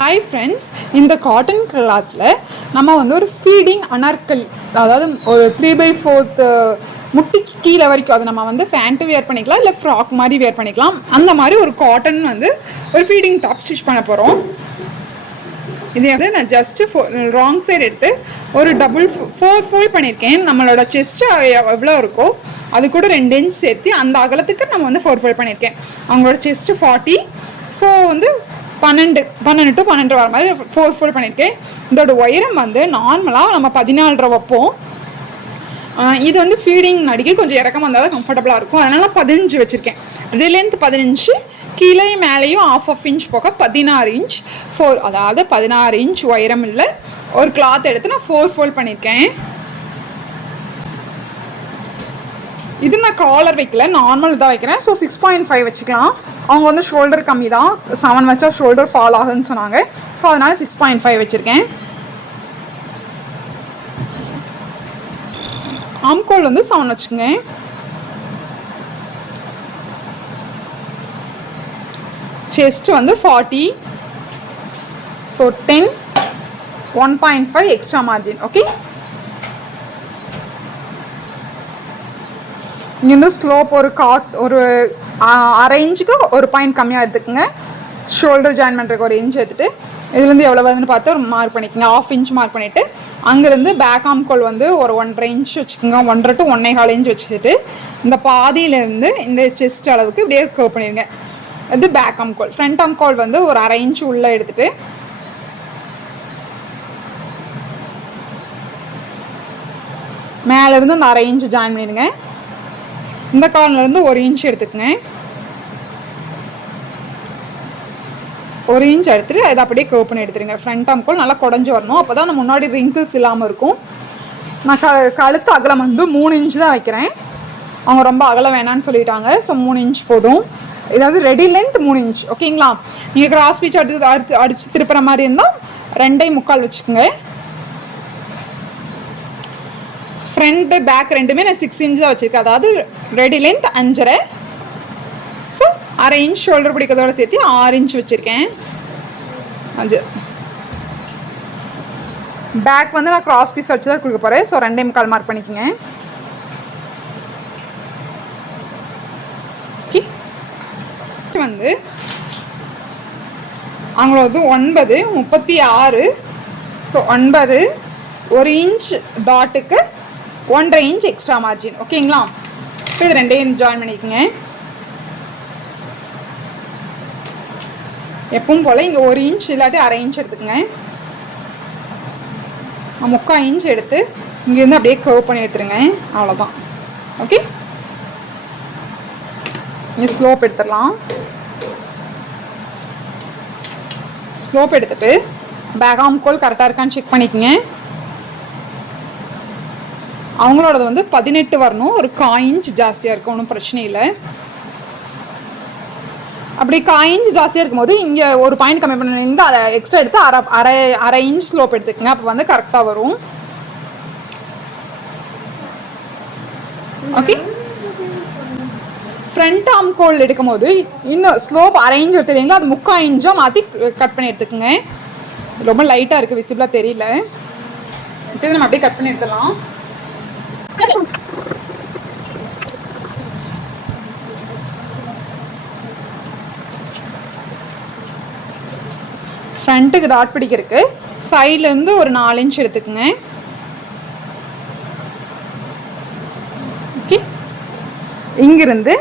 Hi friends, இந்த cotton கிளாத்தில் நம்ம வந்து ஒரு ஃபீடிங் அனார்கலி, அதாவது ஒரு 3/4 முட்டிக்கு கீழே வரைக்கும் அதை நம்ம வந்து ஃபேண்ட்டு வேர் பண்ணிக்கலாம், இல்லை ஃப்ராக் மாதிரி வேர் பண்ணிக்கலாம். அந்த மாதிரி ஒரு காட்டன் வந்து ஒரு ஃபீடிங் டாப் ஸ்டிச் பண்ண போகிறோம். இதை வந்து நான் ஜஸ்ட்டு ராங் சைடு எடுத்து ஒரு ஃபோர் ஃபோல்ட் பண்ணியிருக்கேன். நம்மளோட செஸ்ட்டு எவ்வளோ இருக்கோ அது கூட 2 இன்ச் சேர்த்து அந்த அகலத்துக்கு நம்ம வந்து 4 ஃபோல்ட் பண்ணியிருக்கேன். அவங்களோட செஸ்ட்டு 40, ஸோ வந்து 12 to 12 வர மாதிரி 4 ஃபோல்ட் பண்ணியிருக்கேன். இதோட உயரம் வந்து நார்மலாக நம்ம 14 வைப்போம். இது வந்து ஃபீடிங் நடிகை கொஞ்சம் இறக்கமாக இருந்தால் தான் கம்ஃபர்டபுளாக இருக்கும். அதனால் 15 வச்சுருக்கேன். லென்த் 15, கீழே மேலேயும் ½ இன்ச் போக 16 இன்ச் 4, அதாவது 16 இன்ச் உயரம் இல்லை ஒரு கிளாத் எடுத்து நான் 4 ஃபோல்ட் பண்ணியிருக்கேன். இது நான் காலர் வைக்கல, நார்மல் தான் வைக்கிறேன். ஸோ 6.5 வச்சுக்கலாம். அவங்க வந்து ஷோல்டர் கம்மி தான், 7 வச்சா ஷோல்டர் ஃபால் ஆகுன்னு சொன்னாங்க. ஸோ அதனால் 6.5 வச்சுருக்கேன். ஆம்கோல் வந்து 7 வச்சுக்கோங்க. செஸ்ட் வந்து 40, ஸோ 10, 1.5 எக்ஸ்ட்ரா மார்ஜின். ஓகே, இங்கேருந்து ஸ்லோப் ஒரு அரை இன்ச்சுக்கு ஒரு பாயிண்ட் கம்மியாக எடுத்துக்கோங்க. ஷோல்டர் ஜாயின் பண்ணுறதுக்கு ஒரு இன்ச் எடுத்துகிட்டு இதுலேருந்து எவ்வளோ வருதுன்னு பார்த்து ஒரு மார்க் பண்ணிக்கோங்க. ½ இன்ச் மார்க் பண்ணிவிட்டு அங்கேருந்து பேக் ஆம்கோல் வந்து ஒரு 1.5 இன்ச் வச்சுக்கோங்க. 1.5 to 1.25 இன்ச் வச்சுட்டு இந்த பாதியிலேருந்து இந்த செஸ்ட் அளவுக்கு இப்படியே கர்வ் பண்ணிடுங்க. இது பேக் ஆம்கோல். ஃப்ரண்ட் ஆம்கோல் வந்து ஒரு அரை இன்ச் உள்ளே எடுத்துகிட்டு மேலேருந்து அந்த அரை இன்ச் ஜாயின் பண்ணிடுங்க. இந்த கார்னர்லேருந்து 1 இன்ச் எடுத்துக்கங்க. 1 இன்ச் எடுத்துகிட்டு அதை அப்படியே கர்வ் பண்ணி எடுத்துருங்க. ஃப்ரண்ட் ஆம்கோல் நல்லா குடஞ்சி வரணும், அப்போ தான் அந்த முன்னாடி ரிங்கிள்ஸ் இல்லாமல் இருக்கும். நான் கழுத்து அகலம் வந்து 3 இன்ச் தான் வைக்கிறேன். அவங்க ரொம்ப அகலம் வேணான்னு சொல்லிட்டாங்க. ஸோ 3 இன்ச் போதும். இதாவது ரெடி லென்த் 3 இன்ச். ஓகேங்களா? நீங்கள் கிராஸ் பீச் அடித்து திருப்புற மாதிரி இருந்தால் 2.25 வச்சுக்கோங்க. ஃப்ரண்ட்டு பேக் ரெண்டுமே நான் 6 இன்ச் தான் வச்சுருக்கேன். அதாவது ரெடி லென்த் 5.5, ஸோ அரை இன்ச் ஷோல்டர் பிடிக்கிறதோட சேர்த்து 6 இன்ச் வச்சுருக்கேன். 5 பேக் வந்து நான் கிராஸ் பீஸ் வச்சு தான் கொடுக்க போகிறேன். ஸோ 2.25 மார்க் பண்ணிக்கோங்க. ஓகே, வந்து அவங்களோட 9, 36, ஸோ 9, 1 இன்ச் டாட்டுக்கு 1.5 இன்ச் எக்ஸ்ட்ரா மார்ஜின். ஓகேங்களா? இப்போ இது 2 ஜாயின் பண்ணிக்கோங்க. எப்பவும் போல் இங்கே 1 இன்ச் இல்லாட்டி அரை இன்ச் எடுத்துக்கோங்க. 3/4 இன்ச் எடுத்து இங்கேருந்து அப்படியே கர்வ் பண்ணி எடுத்துருங்க. அவ்வளோதான். ஓகே, இங்கே ஸ்லோப் எடுத்துடலாம். ஸ்லோப் எடுத்துகிட்டு பேக் ஆம்கோல் கரெக்டாக இருக்கான்னு செக் பண்ணிக்கோங்க. அவங்களோடது வந்து 18 வரணும், ஒரு 1/4 இன்ச் ஜாஸ்தியாக இருக்கும், ஒன்றும் பிரச்சனை இல்லை. அப்படி 1/4 இன்ச் ஜாஸ்தியாக இருக்கும்போது இங்கே ஒரு பாயிண்ட் கம்மி பண்ணிருந்து அதை எக்ஸ்ட்ரா எடுத்து அரை இன்ச் ஸ்லோப் எடுத்துக்கோங்க. அப்போ வந்து கரெக்டாக வரும். ஓகே, ஃப்ரண்ட் ஆம்கோல் எடுக்கும்போது இன்னும் ஸ்லோப் அரை இன்ச் எடுத்துக்கிங்களா, அது 3/4 இன்ச்சாக மாற்றி கட் பண்ணி எடுத்துக்கோங்க. ரொம்ப லைட்டாக இருக்குது, விசிபிளாக தெரியல. இப்போ நம்ம அப்படியே கட் பண்ணி எடுத்துடலாம். ஃப்ரண்ட்டுக்கு டாட் பிடிக்கிறதுக்கு சைட்லேருந்து ஒரு 4 இன்ச் எடுத்துக்கோங்க. ஓகே, இங்கிருந்து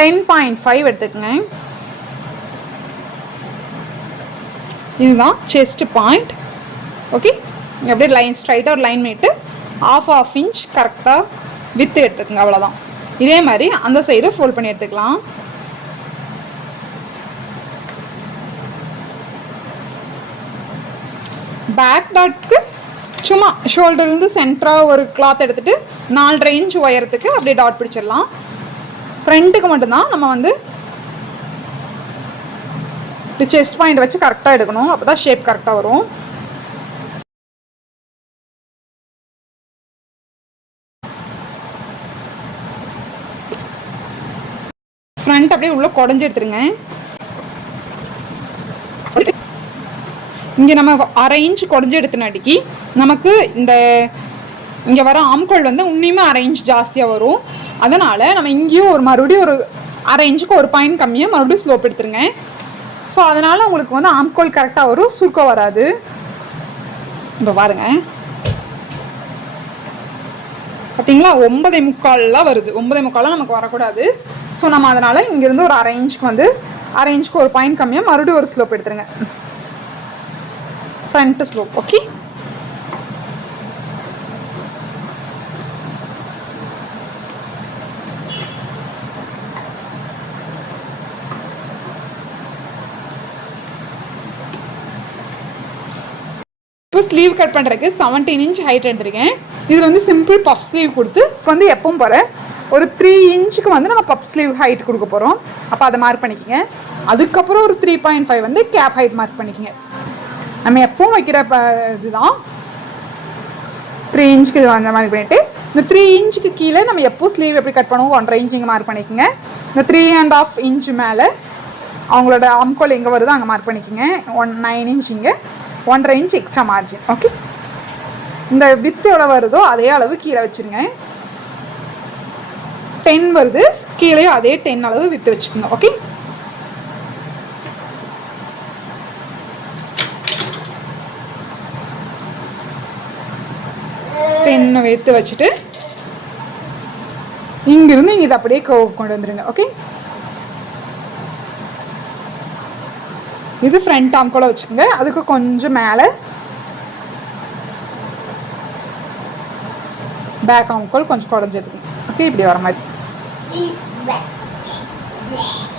10.5 எடுத்துக்கோங்க. இதுதான் செஸ்ட் பாயிண்ட். ஓகே, அப்படியே லைன் ஸ்ட்ரைட்டாக ஒரு லைன் பண்ணிட்டு ½ இன்ச் கரெக்டாக வித்து எடுத்துக்கோங்க. அவ்வளோதான். இதே மாதிரி அந்த சைடு ஃபோல்ட் பண்ணி எடுத்துக்கலாம். பேக் டாட்க்கு சும்மா ஷோல்டர்லேருந்து சென்டராக ஒரு கிளாத் எடுத்துகிட்டு 4.5 இன்ச் உயரத்துக்கு அப்படியே டாட் பிடிச்சிடலாம். ஃப்ரண்ட்டுக்கு மட்டும்தான் நம்ம வந்து செஸ்ட் பாயிண்ட் வச்சு கரெக்டாக எடுக்கணும். அப்போ தான் ஷேப் கரெக்டாக வரும். ஃப்ரண்ட் அப்படியே உள்ளே குடஞ்சி எடுத்துருங்க. இங்கே நம்ம அரை இன்ச் குறைஞ்சி எடுத்தனாட்டிக்கு நமக்கு இந்த இங்கே வர ஆம்கோல் வந்து இன்னுமே அரை இன்ச் ஜாஸ்தியாக வரும். அதனால் நம்ம இங்கேயும் மறுபடியும் ஒரு அரை இன்ச்சுக்கு ஒரு பாயிண்ட் கம்மியாக மறுபடியும் ஸ்லோப் எடுத்துருங்க. ஸோ அதனால் உங்களுக்கு வந்து ஆம்கோல் கரெக்டாக வரும், சுருக்கம் வராது. இப்போ பாருங்கள், பார்த்தீங்களா 9.25 வருது. 9.25 நமக்கு வரக்கூடாது. ஸோ நம்ம அதனால் இங்கேருந்து ஒரு அரை இன்ச்சுக்கு ஒரு பாயிண்ட் கம்மியாக மறுபடியும் ஒரு ஸ்லோப் எடுத்துருங்க, ஃப்ரண்ட் ஸ்லோப். ஓகே, இப்போ ஸ்லீவ் கட் பண்ணுறதுக்கு 17 இன்ச் ஹைட் எடுத்துருக்கேன். இதில் வந்து சிம்பிள் பஃப் ஸ்லீவ் கொடுத்து இப்போ வந்து எப்பவும் போகிற ஒரு 3 இன்ச்சுக்கு வந்து நம்ம பஃப் ஸ்லீவ் ஹைட் கொடுக்க போகிறோம். அப்போ அதை மார்க் பண்ணிக்கோங்க. அதுக்கப்புறம் ஒரு 3.5 வந்து கேப் ஹைட் மார்க் பண்ணிக்கோங்க. நம்ம எப்பவும் வைக்கிற இதுதான் 3 இன்ச்சுக்கு இது அந்த மாதிரி பண்ணிவிட்டு இந்த 3 இன்ச்சுக்கு கீழே நம்ம எப்போ ஸ்லீவ் எப்படி கட் பண்ணுவோம் 1.5 இன்ச் இங்கே மார்க் பண்ணிக்கோங்க. இந்த 3.5 இன்ச்சு மேலே அவங்களோட ஆம்கோல் எங்கே வருதோ அங்கே மார்க் பண்ணிக்கோங்க. 9 இன்ச் இங்கே 1.5 இன்ச் எக்ஸ்ட்ரா மார்ஜின். ஓகே, இந்த வித்து எவ்வளோ வருதோ அதே அளவு கீழே வச்சுருங்க. 10 வருது, கீழே அதே 10 அளவு வித்து வச்சுக்கோங்க. ஓகே, பெண்ணை வைத்து வச்சுட்டு இங்கிருந்து இங்கே இதை அப்படியே கர்வ் கொண்டு வந்துடுங்க. ஓகே, இது ஃப்ரண்ட் ஆம்கோலை வச்சுக்கோங்க. அதுக்கு கொஞ்சம் மேலே பேக் ஆம்கோல் கொஞ்சம் குறைஞ்சிருக்கு. ஓகே, இப்படி வர மாதிரி.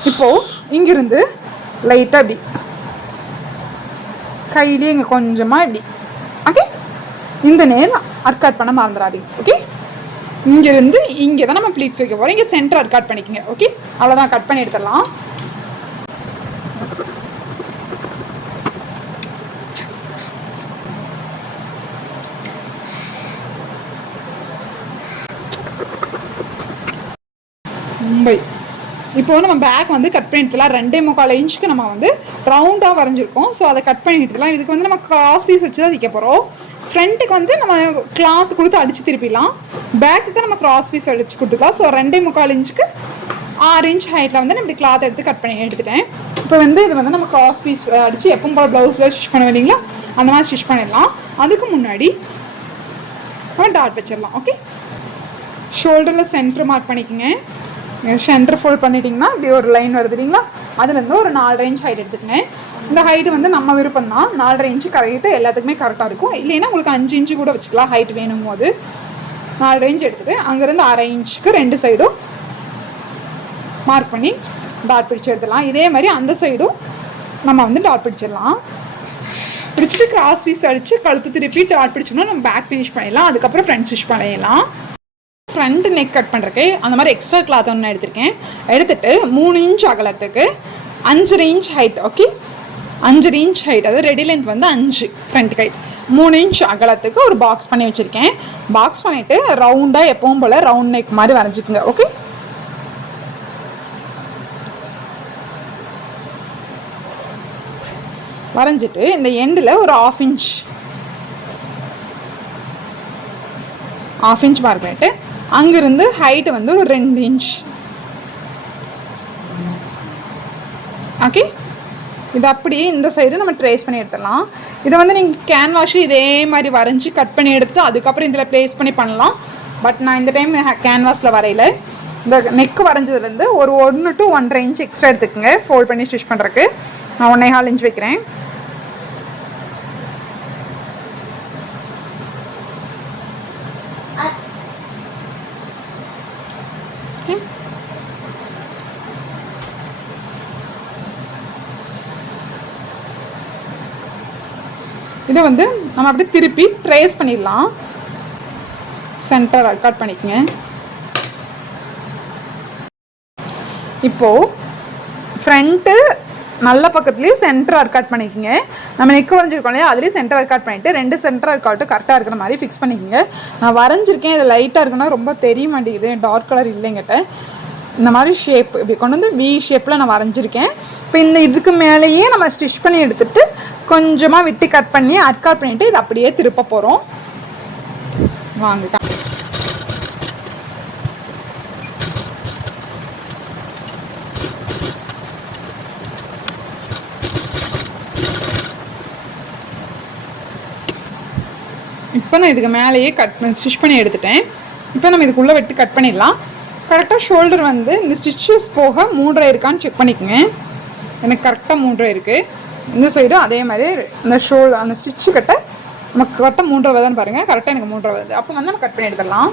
இப்போது இங்கிருந்து லைட்டாக இப்படி கையிலேயே இங்கே கொஞ்சமாக இப்படி. ஓகே, இந்த நேரம் அர்க்காட் பண்ண மறந்துடாதீங்க. ஓகே, இங்கேருந்து இங்கே தான் நம்ம ப்ளீட்ஸ் வைக்க போகிறோம். இங்கே சென்டர் அர்க்காட் பண்ணிக்கோங்க. ஓகே, அவ்வளோதான், கட் பண்ணி எடுத்துடலாம். மும்பை இப்போ நம்ம பேக் வந்து கட் பண்ணி எடுத்துலாம். 2.25 இன்ச்சுக்கு நம்ம வந்து ரவுண்டாக வரைஞ்சிருக்கோம். ஸோ அதை கட் பண்ணி எடுத்துலாம். இதுக்கு வந்து நம்ம கிராஸ் பீஸ் வச்சு தான் தைக்க போகிறோம். ஃப்ரண்ட்டுக்கு வந்து நம்ம கிளாத் கொடுத்து அடித்து திருப்பிடலாம். பேக்குக்கு நம்ம கிராஸ் பீஸ் அடித்து கொடுத்துக்கலாம். ஸோ 2.25 இன்ச்சுக்கு 6 இன்ச் ஹைட்டில் வந்து நம்ம கிளாத் எடுத்து கட் பண்ணி எடுத்துட்டேன். இப்போ வந்து இது வந்து நம்ம கிராஸ் பீஸ் அடித்து எப்பவும் போல ப்ளவுஸில் ஸ்டிச் பண்ண வேண்டிங்களா அந்த மாதிரி ஸ்டிச் பண்ணிடலாம். அதுக்கு முன்னாடி நம்ம டாட் வச்சிடலாம். ஓகே, ஷோல்டரில் சென்டர் மார்க் பண்ணிக்கோங்க. சென்டர் ஃபோல்ட் பண்ணிட்டீங்கன்னா இப்படி ஒரு லைன் வருது இல்லைங்களா, அதுலேருந்து ஒரு 4.5 இன்ச் ஹைட் எடுத்துக்கங்க. இந்த ஹைட்டு வந்து நம்ம விருப்பம் தான். 4.5 இன்ச்சு கரெக்டு எல்லாத்துக்குமே கரெக்டாக இருக்கும். இல்லைன்னா உங்களுக்கு 5 இன்ச்சு கூட வச்சுக்கலாம் ஹைட் வேணும் போது. 4.5 இன்ச் எடுத்துகிட்டு அங்கேருந்து அரை இன்ச்சுக்கு 2 சைடும் மார்க் பண்ணி டாட் பிடிச்சி எடுத்துடலாம். இதே மாதிரி அந்த சைடும் நம்ம வந்து டாட் பிடிச்சிடலாம். பிடிச்சிட்டு கிராஸ் பீஸ் அடித்து கழுத்து திருப்பி டாட் பிடிச்சோம்னா நம்ம பேக் ஃபினிஷ் பண்ணிடலாம். அதுக்கப்புறம் ஃப்ரண்ட் ஸ்டிச் பண்ணிடலாம். ஃப்ரண்ட் நெக் கட் பண்ணுறக்கு அந்த மாதிரி எக்ஸ்ட்ரா கிளாத் ஒன்று எடுத்திருக்கேன். எடுத்துகிட்டு 3 இன்ச் அகலத்துக்கு 5.5 inch height. Okay, 5.5 inch height, அதாவது ரெடி லென்த் வந்து 5, ஃப்ரண்ட் ஹைட் 3 இன்ச் அகலத்துக்கு ஒரு பாக்ஸ் பண்ணி வச்சுருக்கேன். பாக்ஸ் பண்ணிவிட்டு ரவுண்டாக எப்பவும் போல் ரவுண்ட் நெக் மாதிரி வரைஞ்சிக்குங்க. ஓகே, வரைஞ்சிட்டு இந்த எண்டில் ஒரு 1/2 இன்ச் மார்க் பண்ணிட்டு அங்கிருந்து ஹைட்டு வந்து ஒரு 2 இன்ச். ஓகே, இது அப்படியே இந்த சைடு நம்ம ட்ரேஸ் பண்ணி எடுத்துடலாம். இதை வந்து நீங்கள் கேன்வாஷு இதே மாதிரி வரைஞ்சி கட் பண்ணி எடுத்து அதுக்கப்புறம் இதில் ப்ளேஸ் பண்ணி பண்ணலாம். பட் நான் இந்த டைம் கேன்வாஸில் வரையில. இந்த நெக்கு வரைஞ்சதுலேருந்து ஒரு 1 to 1.5 இன்ச் எக்ஸ்ட்ரா எடுத்துக்கோங்க ஃபோல்ட் பண்ணி ஸ்டிச் பண்ணுறதுக்கு. நான் 1.25 இன்ச் வைக்கிறேன். இதை வந்து நம்ம அப்படியே திருப்பி ட்ரேஸ் பண்ணிடலாம். சென்டர் கட் பண்ணிக்கங்க. இப்போது ஃப்ரண்ட்டு நல்ல பக்கத்துலேயே சென்டர் அர்க்காட் பண்ணிக்கோங்க. நம்ம நெக் வரைஞ்சிருக்கோம் இல்லையா, அதுலேயே சென்டர் அர்க்காட் பண்ணிவிட்டு 2 சென்டர் அர்க்காட்டும் கரெக்டாக இருக்கிற மாதிரி ஃபிக்ஸ் பண்ணிக்கோங்க. நான் வரைஞ்சிருக்கேன், இது லைட்டாக இருக்குன்னா ரொம்ப தெரிய மாட்டேங்குது, டார்க் கலர் இல்லைங்கிட்ட. இந்த மாதிரி ஷேப் இப்படி கொண்டு வந்து வி ஷேப்பில் நான் வரைஞ்சிருக்கேன். இப்போ இந்த இதுக்கு மேலேயே நம்ம ஸ்டிச் பண்ணி எடுத்துகிட்டு கொஞ்சமாக விட்டு கட் பண்ணி அட்காட் பண்ணிவிட்டு இது அப்படியே திருப்ப போகிறோம். வாங்க. இப்போ நான் இதுக்கு மேலேயே ஸ்டிச் பண்ணி எடுத்துட்டேன். இப்போ நம்ம இதுக்குள்ளே வெட்டி கட் பண்ணிடலாம். கரெக்டாக ஷோல்டர் வந்து இந்த ஸ்டிச்சஸ் போக 3.5 இருக்கான்னு செக் பண்ணிக்கோங்க. எனக்கு கரெக்டாக 3.5 இருக்குது. இந்த சைடும் அதே மாதிரி அந்த ஸ்டிச்சு கட்ட நமக்கு கரெக்டாக 3.5 வருதான்னு பாருங்கள். கரெக்டாக எனக்கு 3.5 வருது. அப்போ வந்து நம்ம கட் பண்ணி எடுத்துடலாம்.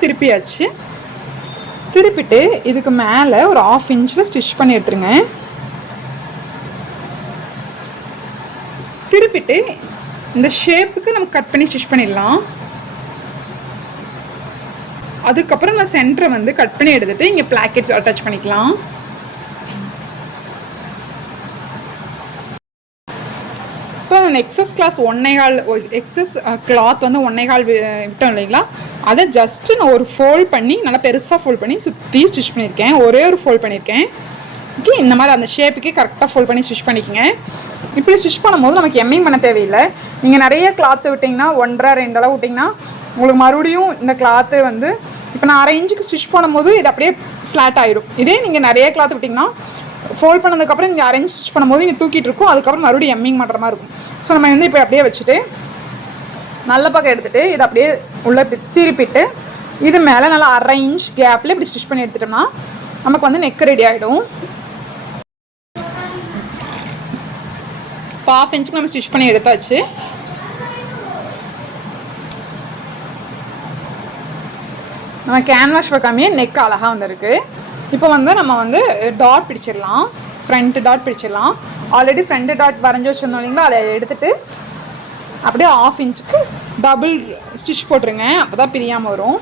திருப்பியாச்சு. திருப்பிட்டு இதுக்கு மேலே ஒரு 1/2 இன்ச்சில் ஸ்டிச் பண்ணி எடுத்துருங்க. திருப்பிட்டு இந்த ஷேப்புக்கு நம்ம கட் பண்ணி ஸ்டிச் பண்ணிடலாம். அதுக்கப்புறம் நான் சென்டரை வந்து கட் பண்ணி எடுத்துட்டு இங்கே பிளாக்கெட்ஸ் அட்டாச் பண்ணிக்கலாம். இப்போ அந்த எக்ஸஸ் கிளாஸ் 1.25 எக்ஸஸ் கிளாத் வந்து 1.25 விட்டோம் இல்லைங்களா, அதை ஜஸ்ட்டு நான் ஒரு ஃபோல்ட் பண்ணி நல்லா பெருசாக ஃபோல்ட் பண்ணி சுற்றி ஸ்டிச் பண்ணியிருக்கேன். ஒரே ஒரு ஃபோல்ட் பண்ணியிருக்கேன். ஓகே, இந்த மாதிரி அந்த ஷேப்புக்கே கரெக்டாக ஃபோல்ட் பண்ணி ஸ்டிச் பண்ணிக்கோங்க. இப்படி ஸ்டிச் பண்ணும்போது நமக்கு எம்மிங் பண்ண தேவையில்லை. நீங்கள் நிறைய கிளாத்து விட்டிங்கன்னா 1.5-2 அளவு விட்டிங்கன்னா உங்களுக்கு மறுபடியும் இந்த கிளாத்து வந்து இப்போ நான் 1/2 இன்ச்சுக்கு ஸ்டிச் பண்ணும்போது இது அப்படியே ஃப்ளாட் ஆகிடும். இதே நீங்கள் நிறைய கிளாத் விட்டிங்கன்னா ஃபோல்ட் பண்ணதுக்கப்புறம் இங்கே 1/2 இன்ச் ஸ்டிச் பண்ணும்போது இங்கே தூக்கிட்டு இருக்கும். அதுக்கப்புறம் மறுபடியும் எம்மிங் பண்ணுற மாதிரி இருக்கும். ஸோ நம்ம வந்து இப்போ அப்படியே வச்சுட்டு நல்ல பக்கம் எடுத்துகிட்டு இதை அப்படியே உள்ளே திருப்பிட்டு இது மேலே நல்லா 1/2 இன்ச் கேப்பில் இப்படி ஸ்டிச் பண்ணி எடுத்துட்டோம்னா நமக்கு வந்து நெக் ரெடி ஆகிடும். இப்போ 1/2 இன்ச்சுக்கு நம்ம ஸ்டிச் பண்ணி எடுத்தாச்சு. நம்ம கேன்வாஷ் வைக்காமையே நெக் அழகாக வந்துருக்கு. இப்போ வந்து நம்ம வந்து டாட் பிடிச்சிடலாம். ஃப்ரண்ட் டாட் பிடிச்சிடலாம். ஆல்ரெடி ஃப்ரண்ட் டாட் வரைஞ்சி வச்சுருந்தோம் இல்லைங்களா, அதை எடுத்துகிட்டு அப்படியே 1/2 இன்ச்சுக்கு டபுள் ஸ்டிச் போட்டுருங்க. அப்போ தான் பிரியாமல் வரும்.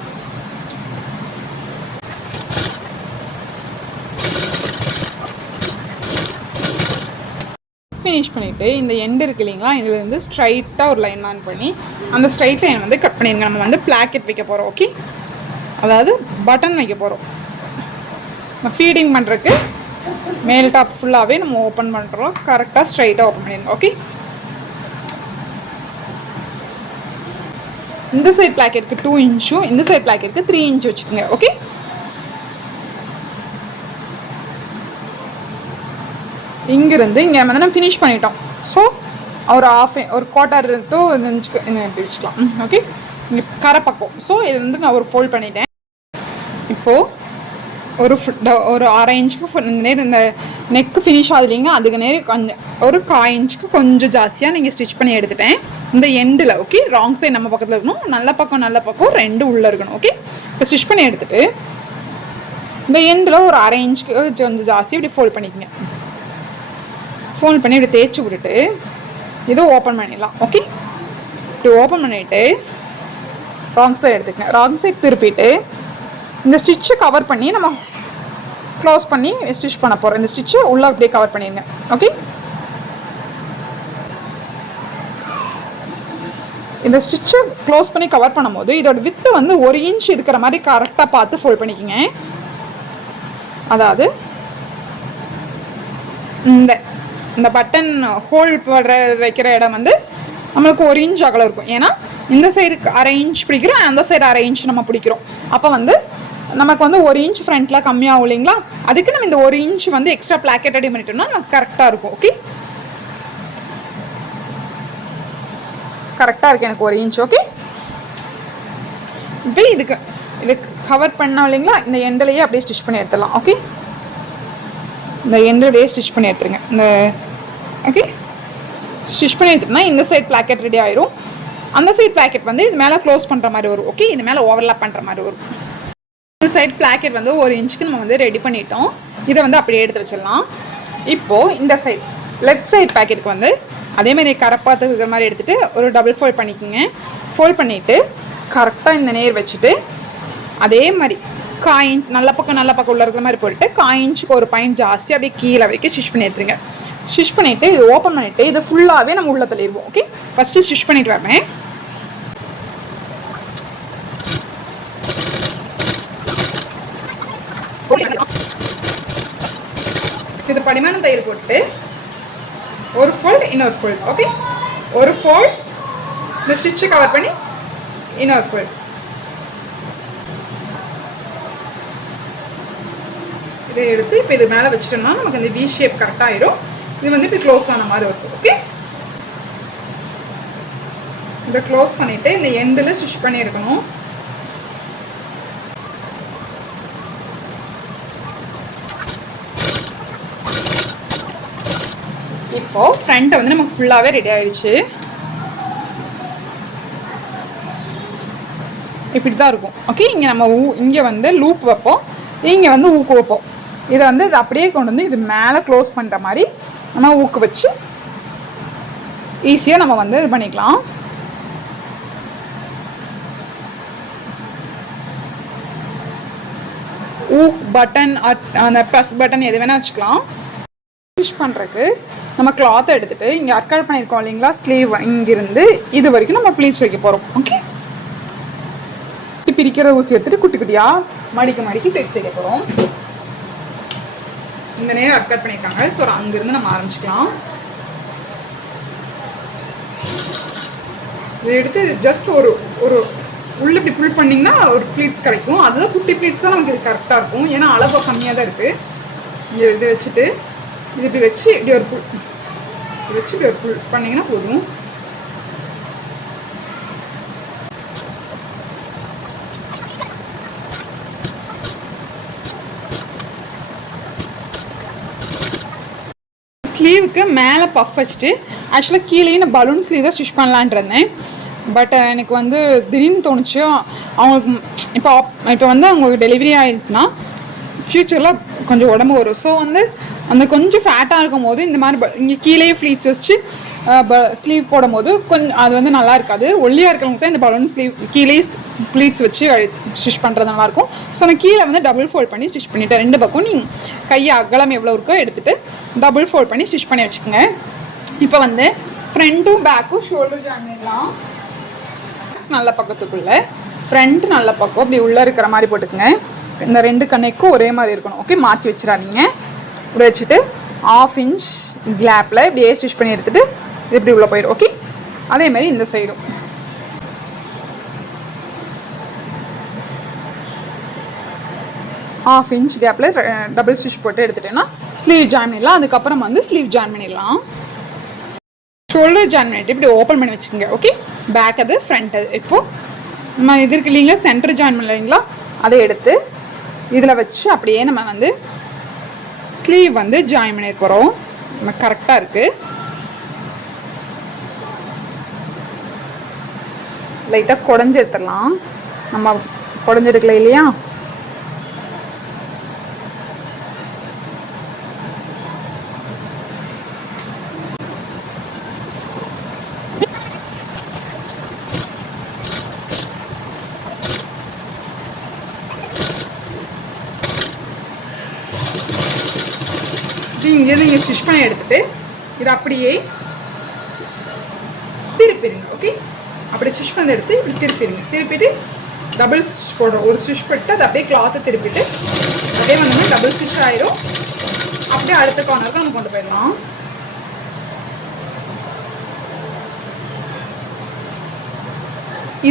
ஃபினிஷ் பண்ணிவிட்டு இந்த எண்டு இருக்குது இல்லைங்களா, இதில் வந்து ஸ்ட்ரைட்டாக ஒரு லைன் மார்க் பண்ணி அந்த ஸ்ட்ரைட் லைன் வந்து கட் பண்ணிடுங்க. நம்ம வந்து பிளாக்கெட் வைக்க போகிறோம். ஓகே, அதாவது பட்டன் வைக்க போகிறோம். ஃபீடிங் பண்ணுறதுக்கு மேல் டாப் ஃபுல்லாகவே நம்ம ஓப்பன் பண்ணுறோம். கரெக்டாக ஸ்ட்ரைட்டாக ஓப்பன் பண்ணிடுங்க. ஓகே, இந்த சைட் பிளாக்கெட்டுக்கு 2 இன்ச்சும் இந்த சைட் பிளாக்கெட்டுக்கு 3 இன்ச் வச்சுக்கோங்க. ஓகே, இங்கேருந்து இங்கே வந்து நம்ம ஃபினிஷ் பண்ணிட்டோம். ஸோ ஒரு ஒரு 1/4 இன்ச்சுக்கு வச்சுக்கலாம். ஓகே, இங்கே கரை பக்கம். ஸோ இது வந்து நான் ஒரு ஃபோல்ட் பண்ணிட்டேன். இப்போது ஒரு 1/2 இன்ச்சுக்கு இந்த நெக்கு ஃபினிஷ் ஆகுதுலிங்க, அதுக்கு நேரம் கொஞ்சம் ஒரு 1/4 இன்ச்சுக்கு கொஞ்சம் ஜாஸ்தியாக நீங்கள் ஸ்டிச் பண்ணி எடுத்துட்டேன். இந்த எண்டில் ஓகே, ராங் சைடு நம்ம பக்கத்தில் இருக்கணும், நல்ல பக்கம் 2 உள்ளே இருக்கணும். ஓகே, இப்போ ஸ்டிச் பண்ணி எடுத்துகிட்டு இந்த எண்டில் ஒரு 1/2 இன்ச்சுக்கு கொஞ்சம் ஜாஸ்தி இப்படி ஃபோல்ட் பண்ணிக்கோங்க. ஃபோல்ட் பண்ணி இப்படி தேய்ச்சி விட்டுட்டு இதை ஓப்பன் பண்ணிடலாம். ஓகே, இப்படி ஓப்பன் பண்ணிவிட்டு ராங் சைடு எடுத்துக்கங்க. ராங் சைடு திருப்பிட்டு இந்த ஸ்டிச்சை கவர் பண்ணி நம்ம க்ளோஸ் பண்ணி ஸ்டிச் பண்ண போகிறோம். இந்த ஸ்டிச்சை உள்ளே அப்படியே கவர் பண்ணிடுங்க. ஓகே, இந்த ஸ்டிச்சை க்ளோஸ் பண்ணி கவர் பண்ணும்போது இதோட வித்து வந்து 1 இன்ச் இருக்கிற மாதிரி கரெக்டாக பார்த்து ஃபோல்ட் பண்ணிக்கோங்க. அதாவது இந்த பட்டன் ஹோல் வைக்கிற இடம் வந்து நம்மளுக்கு 1 இன்ச் அகலம் இருக்கும். ஏன்னா இந்த சைடு 1/2 இன்ச் பிடிக்கிறோம், அந்த சைடு 1/2 இன்ச் நம்ம பிடிக்கிறோம். அப்போ வந்து நமக்கு வந்து 1 இன்ச் ஃப்ரண்ட்டில் கம்மியாகும் இல்லைங்களா, அதுக்கு நம்ம இந்த 1 இன்ச் வந்து எக்ஸ்ட்ரா பிளாக்கெட் ரெடி பண்ணிட்டோம்னா நமக்கு கரெக்டாக இருக்கும். ஓகே, கரெக்டாக இருக்குது எனக்கு 1 இன்ச். ஓகே, இப்போ இதுக்கு கவர் பண்ணோம் இல்லைங்களா, இந்த எண்டிலேயே அப்படியே ஸ்டிச் பண்ணி எடுத்துடலாம். ஓகே, இந்த எண்டிலேயே ஸ்டிச் பண்ணி எடுத்துருங்க. இந்த ஓகே ஸ்டிச் பண்ணி எடுத்துட்டோம்னா இந்த சைட் பிளாக்கெட் ரெடி ஆயிரும். அந்த சைட் பிளாக்கெட் வந்து இது மேலே க்ளோஸ் பண்ணுற மாதிரி வரும். ஓகே, இது மேலே ஓவர்லாப் பண்ணுற மாதிரி வரும். இந்த சைட் பிளாக்கெட் வந்து 1 இன்ச்சுக்கு நம்ம வந்து ரெடி பண்ணிட்டோம். இதை வந்து அப்படியே எடுத்து வச்சிடலாம். இப்போது இந்த சைட் லெஃப்ட் சைட் பேக்கெட்டுக்கு வந்து அதேமாதிரி கரப்பாத்து இருக்கிற மாதிரி எடுத்துகிட்டு ஒரு டபுள் ஃபோல்ட் பண்ணிக்கோங்க. ஃபோல்ட் பண்ணிவிட்டு கரெக்டாக இந்த நேர் வச்சுட்டு அதே மாதிரி 1/4 இன்ச் நல்ல பக்கம் உள்ள இருக்கிற மாதிரி போட்டுட்டு 1/4 இன்ச்சுக்கு ஒரு பாயிண்ட் ஜாஸ்தி அப்படியே கீழே வரைக்கும் ஸ்டிச் பண்ணி எடுத்துருங்க. ஸ்டிச் பண்ணிவிட்டு இது ஓப்பன் பண்ணிவிட்டு இதை ஃபுல்லாகவே நம்ம உள்ள தள்ளிடுவோம். ஓகே, ஃபஸ்ட்டு ஸ்டிச் பண்ணிட்டு வரேன். இது படிமான தையல் போட்டு ஒரு ஃபோல்ட் இன்னொரு ஃபோல்ட். ஓகே, ஒரு ஃபோல்ட் இந்த ஸ்டிச்சை கவர் பண்ணி இன்னொரு ஃபோல்ட். இதை எடுத்து இப்போ இது மேலே வச்சுட்டோம்னா நமக்கு இந்த வி ஷேப் கரெக்டாக ஆயிடும். இது வந்து இப்போ க்ளோஸ் ஆன மாதிரி இருக்கும். ஓகே, இதை க்ளோஸ் பண்ணிவிட்டு இந்த எண்டில் ஸ்டிச் பண்ணி எடுக்கணும். இப்போது ஃப்ரண்ட்டை வந்து நமக்கு ஃபுல்லாகவே ரெடி ஆகிடுச்சு. இப்படி தான் இருக்கும். ஓகே, இங்கே நம்ம இங்கே வந்து லூப் வைப்போம், இங்கே வந்து ஊக்கு வைப்போம். இதை வந்து இது அப்படியே கொண்டு வந்து இது மேலே க்ளோஸ் பண்ணுற மாதிரி நம்ம ஊக்கு வச்சு ஈஸியாக நம்ம வந்து இது பண்ணிக்கலாம். ஊக் பட்டன் அந்த ப்ளஸ் பட்டன் எது வேணால் வச்சுக்கலாம். ஸ்டிச் பண்ணுறதுக்கு நம்ம கிளாத்தை எடுத்துகிட்டு இங்கே அர்க்காட் பண்ணியிருக்கோம் இல்லைங்களா, ஸ்லீவ் இங்கிருந்து இது வரைக்கும் நம்ம ப்ளீட்ஸ் வைக்க போகிறோம். ஓகே, பிரிக்கிற ஊசி எடுத்துகிட்டு குட்டி குட்டியாக மடிக்க ப்ளீட்ஸ் வைக்க போகிறோம். இந்த நேரம் அர்க்காட் பண்ணியிருக்காங்க. ஸோ அங்கேருந்து நம்ம ஆரம்பிச்சுக்கலாம். இதை எடுத்து ஜஸ்ட் ஒரு ஒரு உள்ள இப்படி புல் பண்ணிங்கன்னா ஒரு ப்ளீட்ஸ் கிடைக்கும். அதுதான் குட்டி ப்ளீட்ஸ் தான் நமக்கு இது கரெக்டாக இருக்கும். ஏன்னா அளவு கம்மியாக தான் இருக்குது. இங்கே இதை வச்சுட்டு இது இப்படி வச்சு இப்படி ஒரு புல் வச்சு இப்படி ஒரு புல் பண்ணிங்கன்னா போதும். ஸ்லீவுக்கு மேலே பஃப் வச்சுட்டு ஆக்சுவலாக கீழே நான் பலூன் ஸ்லீவ் தான் ஸ்டிச் பண்ணலான் இருந்தேன். பட் எனக்கு வந்து திடீர்னு தோணுச்சு, அவங்களுக்கு இப்போ வந்து அவங்களுக்கு டெலிவரி ஆகிடுச்சுன்னா ஃப்யூச்சரில் கொஞ்சம் உடம்பு வரும். ஸோ வந்து அந்த கொஞ்சம் ஃபேட்டாக இருக்கும் போது இந்த மாதிரி இங்கே கீழேயே ஃப்ளீட்ஸ் வச்சு ஸ்லீவ் போடும் போது கொஞ்சம் அது வந்து நல்லா இருக்காது. ஒல்லியாக இருக்கிறவங்க தான் இந்த பலூன் ஸ்லீவ் கீழே ப்ளீட்ஸ் வச்சு ஸ்டிச் பண்ணுறது நல்லாயிருக்கும். ஸோ நான் கீழே வந்து டபுள் ஃபோல்ட் பண்ணி ஸ்டிச் பண்ணிவிட்டேன். ரெண்டு பக்கம் நீங்கள் கையை அகலம் எவ்வளோ இருக்கோ எடுத்துகிட்டு டபுள் ஃபோல்ட் பண்ணி ஸ்டிச் பண்ணி வச்சுக்கோங்க. இப்போ வந்து ஃப்ரண்ட்டும் பேக்கும் ஷோல்டர் ஜாயின் பண்ணலாம். நல்ல பக்கத்துக்குள்ளே ஃப்ரண்ட் நல்ல பக்கம் இப்படி உள்ளே இருக்கிற மாதிரி போட்டுக்கோங்க. இந்த ரெண்டு கண்ணைக்கும் ஒரே மாதிரி இருக்கணும். ஓகே, மாற்றி வச்சிடாதீங்க. இப்படி வச்சுட்டு 1/2 இன்ச் கேப்பில் இப்படியே ஸ்டிச் பண்ணி எடுத்துகிட்டு இப்படி உள்ளே போயிடும். ஓகே, அதேமாதிரி இந்த சைடும் ½ இன்ச் கேப்பில் டபுள் ஸ்டிச் போட்டு எடுத்துட்டேன்னா ஸ்லீவ் ஜாயின் பண்ணிடலாம். அதுக்கப்புறம் வந்து ஸ்லீவ் ஜாயின் பண்ணிடலாம். ஷோல்டர் ஜாயின் பண்ணிட்டு இப்படி ஓப்பன் பண்ணி வச்சுக்கோங்க. ஓகே, பேக் அது ஃப்ரண்ட் அது. இப்போது நம்ம இது இருக்கு இல்லைங்களா, சென்டர் ஜாயின் பண்ணலைங்களா, அதை எடுத்து இதில் வச்சு அப்படியே நம்ம வந்து ஸ்லீவ் வந்து ஜாயின் பண்ணி போகிறோம். நம்ம கரெக்டாக இருக்குது. லைட்டாக குடஞ்சி எடுத்துடலாம். நம்ம குடஞ்சிருக்கல இல்லையா, இங்கேருந்து இங்கே ஸ்டிச் பண்ணி எடுத்துகிட்டு இதை அப்படியே திருப்பிடுங்க. ஓகே, அப்படி ஸ்டிச் பண்ணி எடுத்து இப்படி திருப்பிட்டு டபுள் ஸ்டிச் போடுறோம். ஒரு ஸ்டிச் போட்டு அதை அப்படியே கிளாத்தை திருப்பிட்டு அதே வந்து டபுள் ஸ்டிச் ஆயிரும். அப்படியே அடுத்த கார்னருக்கு நம்ம கொண்டு போயிடலாம்.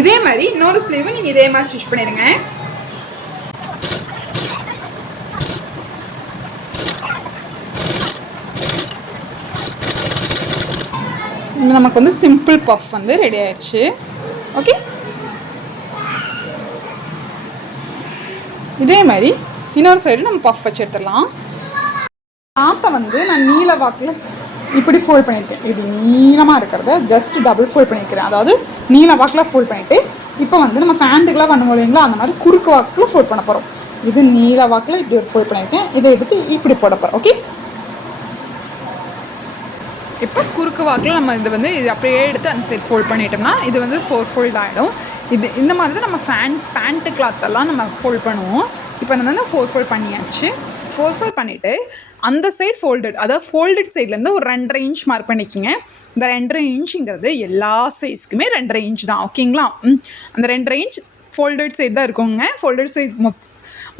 இதே மாதிரி இன்னொரு ஸ்லீவும் நீங்கள் இதே மாதிரி ஸ்டிச் பண்ணிடுங்க. நமக்கு வந்து சிம்பிள் பஃப் வந்து ரெடி ஆயிடுச்சு. ஓகே, இதே மாதிரி இன்னொரு சைடு நம்ம பஃப் வச்சு எடுத்துடலாம். கிளாத்தை வந்து நான் நீல வாக்கில் இப்படி ஃபோல்ட் பண்ணியிருக்கேன். இப்படி நீளமாக இருக்கிறத ஜஸ்ட் டபுள் ஃபோல்ட் பண்ணியிருக்கிறேன். அதாவது நீல வாக்கில் ஃபோல்ட் பண்ணிவிட்டு இப்போ வந்து நம்ம ஃபேண்ட்டுக்கெலாம் பண்ணுவோம் இல்லைங்களா, அந்த மாதிரி குறுக்கு வாக்கில் ஃபோல்ட் பண்ண போகிறோம். இது நீல வாக்கில் இப்படி ஒரு ஃபோல்ட் பண்ணியிருக்கேன். இதை எடுத்து இப்படி போட போகிறோம். ஓகே, இப்போ குறுக்கு வாக்கில் நம்ம இது வந்து இது அப்படியே எடுத்து அந்த சைட் ஃபோல்ட் பண்ணிட்டோம்னா இது வந்து 4 ஃபோல்ட் ஆகிடும். இது இந்த மாதிரி தான் நம்ம பேண்ட்டு கிளாத்தெல்லாம் நம்ம ஃபோல்ட் பண்ணுவோம். இப்போ நம்ம வந்து 4 ஃபோல்ட் பண்ணியாச்சு. 4 ஃபோல்ட் பண்ணிவிட்டு அந்த சைட் ஃபோல்டட், அதாவது ஃபோல்டட் சைட்லேருந்து ஒரு 2.5 இன்ச் மார்க் பண்ணிக்கிங்க. இந்த 2.5 இன்ச்சுங்கிறது எல்லா சைஸ்க்குமே 2.5 இன்ச் தான், ஓகேங்களா? அந்த 2.5 இன்ச் ஃபோல்டட் சைடு தான் இருக்குங்க. ஃபோல்டட் சைஸ்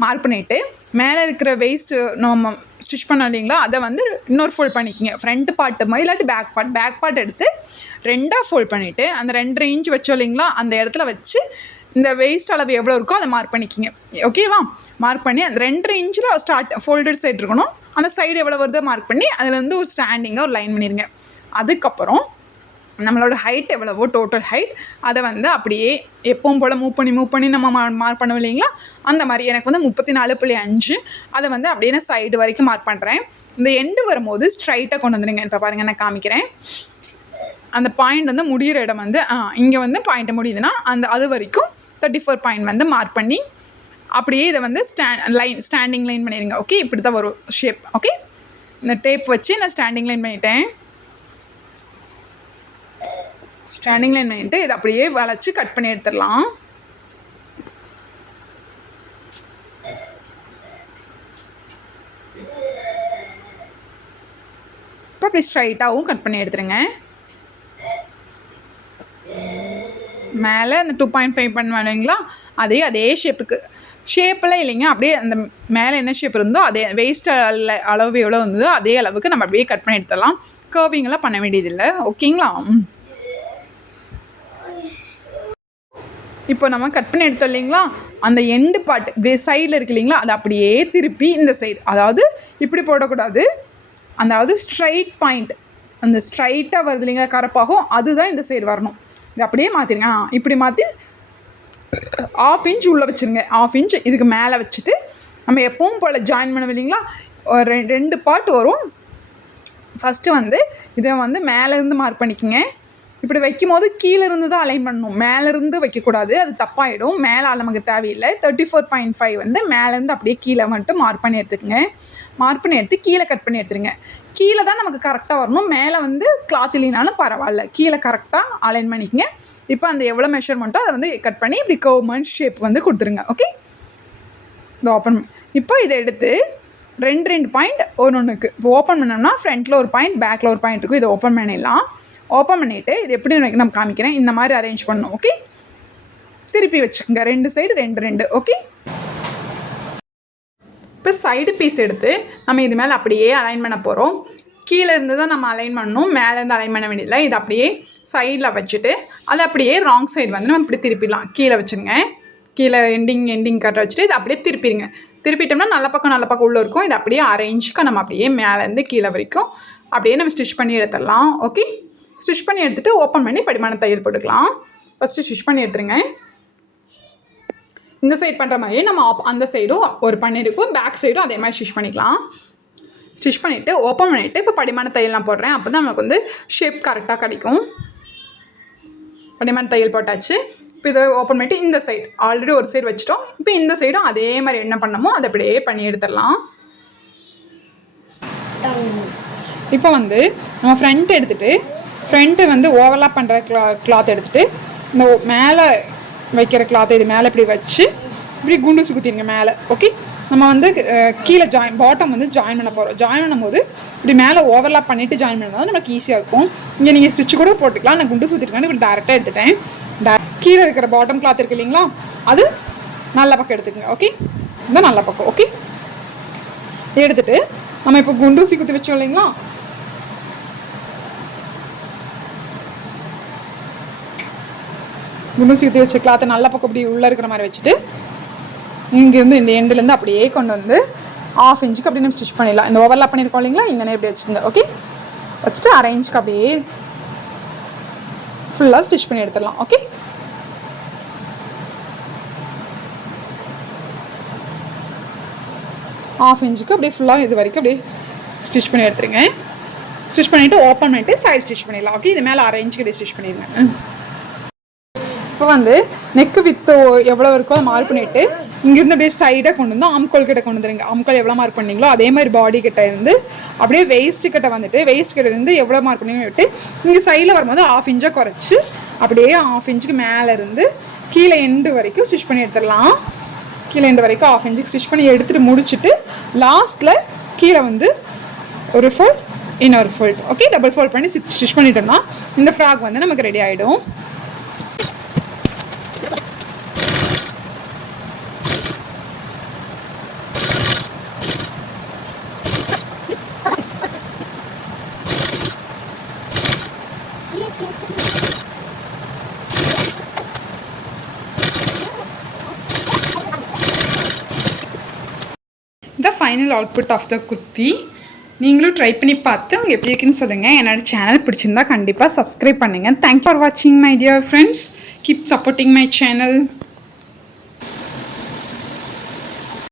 மார்க் பண்ணிவிட்டு மேலே இருக்கிற வேஸ்ட்டு நம்ம ஸ்டிச் பண்ணோம் இல்லைங்களா, அதை வந்து இன்னொரு ஃபோல்ட் பண்ணிக்கிங்க. ஃப்ரண்ட் பார்ட்டு மாதிரி இல்லாட்டி பேக் பார்ட் எடுத்து 2ஆக ஃபோல்ட் பண்ணிவிட்டு அந்த 2.5 இன்ச் வச்சோம் இல்லைங்களா, அந்த இடத்துல வச்சு இந்த வேஸ்ட் அளவு எவ்வளோ இருக்கோ அதை மார்க் பண்ணிக்கிங்க. ஓகேவா? மார்க் பண்ணி அந்த 2.5 இன்ச்சில் ஃபோல்டட் சைடு இருக்கணும். அந்த சைடு எவ்வளோ வருதோ மார்க் பண்ணி அதில் வந்து ஒரு ஸ்டாண்டிங்காக ஒரு லைன் பண்ணிடுங்க. அதுக்கப்புறம் நம்மளோட ஹைட் எவ்வளவோ டோட்டல் ஹைட் அதை வந்து அப்படியே எப்பவும் போல் மூவ் பண்ணி நம்ம மார்க் பண்ணுவோம் இல்லைங்களா, அந்த மாதிரி எனக்கு வந்து 34.5 அதை வந்து அப்படியே நான் சைடு வரைக்கும் மார்க் பண்ணுறேன். இந்த எண்டு வரும்போது ஸ்ட்ரைட்டாக கொண்டு வந்துடுங்க. இப்போ பாருங்கள், நான் காமிக்கிறேன். அந்த பாயிண்ட் வந்து முடிகிற இடம் வந்து இங்கே வந்து பாயிண்ட்டை முடியுதுன்னா அது வரைக்கும் 34 பாயிண்ட் வந்து மார்க் பண்ணி அப்படியே இதை வந்து ஸ்டாண்டிங் லைன் பண்ணிடுங்க. ஓகே, இப்படி தான் வரும் ஷேப். ஓகே, இந்த டேப் வச்சு நான் ஸ்டாண்டிங் லைன் பண்ணிட்டேன். ஸ்டாண்டிங் லைன் பண்ணிட்டு இதை அப்படியே வளைச்சி கட் பண்ணி எடுத்துடலாம். இப்போ அப்படி ஸ்ட்ரைட்டாகவும் கட் பண்ணி எடுத்துருங்க. மேலே அந்த 2.5 பண்ணுவாங்களா, அதே ஷேப்பெல்லாம் இல்லைங்க. அப்படியே அந்த மேலே என்ன ஷேப் இருந்தோ அதே வேஸ்ட் அளவு எவ்வளோ இருந்ததோ அதே அளவுக்கு நம்ம அப்படியே கட் பண்ணி எடுத்துடலாம். கர்விங்கெல்லாம் பண்ண வேண்டியதில்லை, ஓகேங்களா? இப்போ நம்ம கட் பண்ணி எடுத்தோம் இல்லைங்களா, அந்த எண்டு பார்ட் இப்படியே சைடில் இருக்கு இல்லைங்களா, அதை அப்படியே திருப்பி இந்த சைடு, அதாவது இப்படி போடக்கூடாது, அதாவது ஸ்ட்ரைட் பாயிண்ட் அந்த ஸ்ட்ரைட்டாக வருது இல்லைங்களா கரப்பாகும், அதுதான் இந்த சைடு வரணும். இது அப்படியே மாற்றிடுங்க. இப்படி மாற்றி 1/2 இன்ச் உள்ளே வச்சுருங்க. 1/2 இன்ச் இதுக்கு மேலே வச்சுட்டு நம்ம எப்பவும் போல் ஜாயின் பண்ண இல்லைங்களா, ஒரு 2 பார்ட் வரும். ஃபஸ்ட்டு வந்து இதை வந்து மேலேருந்து மார்க் பண்ணிக்கோங்க. இப்படி வைக்கும் போது கீழே இருந்து தான் அலைன் பண்ணணும், மேலேருந்து வைக்கக்கூடாது, அது தப்பாகிடும். மேலே நமக்கு தேவையில்லை. 34.5 வந்து மேலேருந்து அப்படியே கீழே மட்டும் மார்க் பண்ணி எடுத்துக்கோங்க. மார்க் பண்ணி எடுத்து கீழே கட் பண்ணி எடுத்துருங்க. கீழே தான் நமக்கு கரெக்டாக வரணும், மேலே வந்து கிளாத் இல்லைனாலும் பரவாயில்ல, கீழே கரெக்டாக அலைன் பண்ணிக்கங்க. இப்போ அந்த எவ்வளோ மெஷர்மெண்ட்டோ அதை வந்து கட் பண்ணி இப்படி கர்வ்மெண்ட் ஷேப் வந்து கொடுத்துருங்க. ஓகே, இந்த ஓப்பன். இப்போ இதை எடுத்து 2 பாயிண்ட் ஒன்றுக்கு இப்போ ஓப்பன் பண்ணோம்னா ஃப்ரண்ட்டில் ஒரு பாயிண்ட், பேக்கில் ஒரு பாயிண்ட் இருக்கும். இதை ஓப்பன் பண்ணிடலாம். ஓப்பன் பண்ணிவிட்டு இது எப்படி நம்ம காமிக்கிறேன், இந்த மாதிரி அரேஞ்ச் பண்ணணும். ஓகே, திருப்பி வச்சுக்கோங்க 2 சைடு 2. ஓகே, இப்போ சைடு பீஸ் எடுத்து நம்ம இது மேலே அப்படியே அலைன் பண்ண போகிறோம். கீழே இருந்து தான் நம்ம அலைன் பண்ணணும், மேலேருந்து அலைன் பண்ண வேண்டியதில்லை. இது அப்படியே சைடில் வச்சுட்டு அதை அப்படியே ராங் சைடு வந்து நம்ம இப்படி திருப்பிடலாம். கீழே வச்சுருங்க, கீழே எண்டிங் கட்ட வச்சுட்டு இதை அப்படியே திருப்பிடுங்க. திருப்பிட்டோம்னா நல்ல பக்கம் உள்ளே இருக்கும். இது அப்படியே அரேஞ்சுக்கு நம்ம அப்படியே மேலேருந்து கீழே வரைக்கும் அப்படியே நம்ம ஸ்டிச் பண்ணி எடுத்துடலாம். ஓகே, ஸ்டிச் பண்ணி எடுத்துகிட்டு ஓப்பன் பண்ணி படிமான தையல் போட்டுக்கலாம். ஃபஸ்ட்டு ஸ்டிச் பண்ணி எடுத்துருங்க. இந்த சைடு பண்ணுற மாதிரியே நம்ம அந்த சைடும் ஒரு பண்ணியிருக்கும், பேக் சைடும் அதே மாதிரி ஸ்டிச் பண்ணிக்கலாம். ஸ்டிச் பண்ணிவிட்டு ஓப்பன் பண்ணிவிட்டு இப்போ படிமான தையல் நான் போடுறேன். அப்போ தான் நமக்கு வந்து ஷேப் கரெக்டாக கிடைக்கும். படிமான தையல் போட்டாச்சு. இப்போ இதை ஓப்பன் பண்ணிவிட்டு இந்த சைடு ஆல்ரெடி ஒரு சைடு வச்சுட்டோம். இப்போ இந்த சைடும் அதே மாதிரி என்ன பண்ணமோ அதை அப்படியே பண்ணி எடுத்துடலாம். இப்போ வந்து நம்ம ஃப்ரண்ட் எடுத்துகிட்டு ஃப்ரண்ட்டு வந்து ஓவர்லாப் பண்ணுற கிளாத் எடுத்துகிட்டு இந்த மேலே வைக்கிற கிளாத்தை இது மேலே இப்படி வச்சு இப்படி குண்டு சுற்றிடுங்க மேலே. ஓகே, நம்ம வந்து கீழே பாட்டம் வந்து ஜாயின் பண்ண போகிறோம். ஜாயின் பண்ணும்போது இப்படி மேலே ஓவர்லாப் பண்ணிவிட்டு ஜாயின் பண்ணால் நமக்கு ஈஸியாக இருக்கும். இங்கே நீங்கள் ஸ்டிச் கூட போட்டுக்கலாம். நான் குண்டு சுற்றிருக்கேன், இப்படி டேரெக்டாக எடுத்துட்டேன். கீழே இருக்கிற பாட்டம் கிளாத் இருக்குது இல்லைங்களா, அது நல்ல பக்கம் எடுத்துக்கங்க. ஓகே, இந்த நல்ல பக்கம். ஓகே, எடுத்துகிட்டு நம்ம இப்போ குண்டூசி குத்தி வச்சோம் இல்லைங்களா, குண்டூசி குத்தி வச்ச கிளாத்தை நல்ல பக்கம் இப்படி உள்ளே இருக்கிற மாதிரி வச்சுட்டு இங்கேருந்து இந்த எண்டுலேருந்து அப்படியே கொண்டு வந்து 1/2 இன்ச்சுக்கு அப்படியே நம்ம ஸ்டிச் பண்ணிடலாம். இந்த ஓவர்லாப் பண்ணியிருக்கோம் இல்லைங்களா, இங்கே இப்படி வச்சுக்கோங்க. ஓகே, வச்சுட்டு 1/2 இன்ச்சுக்கு அப்படியே ஃபுல்லாக ஸ்டிச் பண்ணி எடுத்துடலாம். ஓகே, ½ இன்ச்சுக்கு அப்படியே ஃபுல்லாக இது வரைக்கும் அப்படியே ஸ்டிச் பண்ணி எடுத்துருங்க. ஸ்டிச் பண்ணிவிட்டு ஓப்பன் பண்ணிவிட்டு சைடு ஸ்டிச் பண்ணிடலாம். ஓகே, இது மேலே 1/2 இன்ச்சுக்கு அப்படியே ஸ்டிச் பண்ணிடுங்க. இப்போ வந்து நெக்கு வித்து எவ்வளோ இருக்கோ அதை மார்க் பண்ணிவிட்டு இங்கேருந்து அப்படியே ஸ்டைடாக கொண்டு வந்து ஆம்கோல் கிட்ட கொண்டு வந்துடுங்க. ஆம்கோல் எவ்வளோ மார்க் பண்ணிங்களோ அதே மாதிரி பாடி கிட்ட இருந்து அப்படியே வேஸ்ட்டு கிட்ட வந்துட்டு வேஸ்ட் கிட்ட இருந்து எவ்வளோ மார்க் பண்ணி விட்டு இங்கே சைடில் வரும்போது 1/2 இன்ச்சாக குறைச்சி அப்படியே 1/2 இன்ச்சுக்கு மேலே இருந்து கீழே எண்டு வரைக்கும் ஸ்டிச் பண்ணி எடுத்துடலாம். கீழே இந்த வரைக்கும் 1/2 இன்ச்சுக்கு ஸ்டிச் பண்ணி எடுத்துகிட்டு முடிச்சுட்டு லாஸ்ட்டில் கீழே வந்து ஒரு ஃபோல்ட் இன்னொரு ஃபோல்ட். ஓகே, டபுள் ஃபோல்ட் பண்ணி ஸ்டிச் பண்ணிட்டோம்னா இந்த ஃப்ராக் வந்து நமக்கு ரெடி ஆகிடும். The final output of the kurti. நீங்களும் ட்ரை பண்ணி பார்த்து உங்கள் எப்படி இருக்குன்னு சொல்லுங்கள். என்னோட சேனல் பிடிச்சிருந்தா கண்டிப்பாக சப்ஸ்கிரைப் பண்ணுங்கள். தேங்க்ஸ் ஃபார் வாட்சிங் my dear friends. Keep supporting my channel.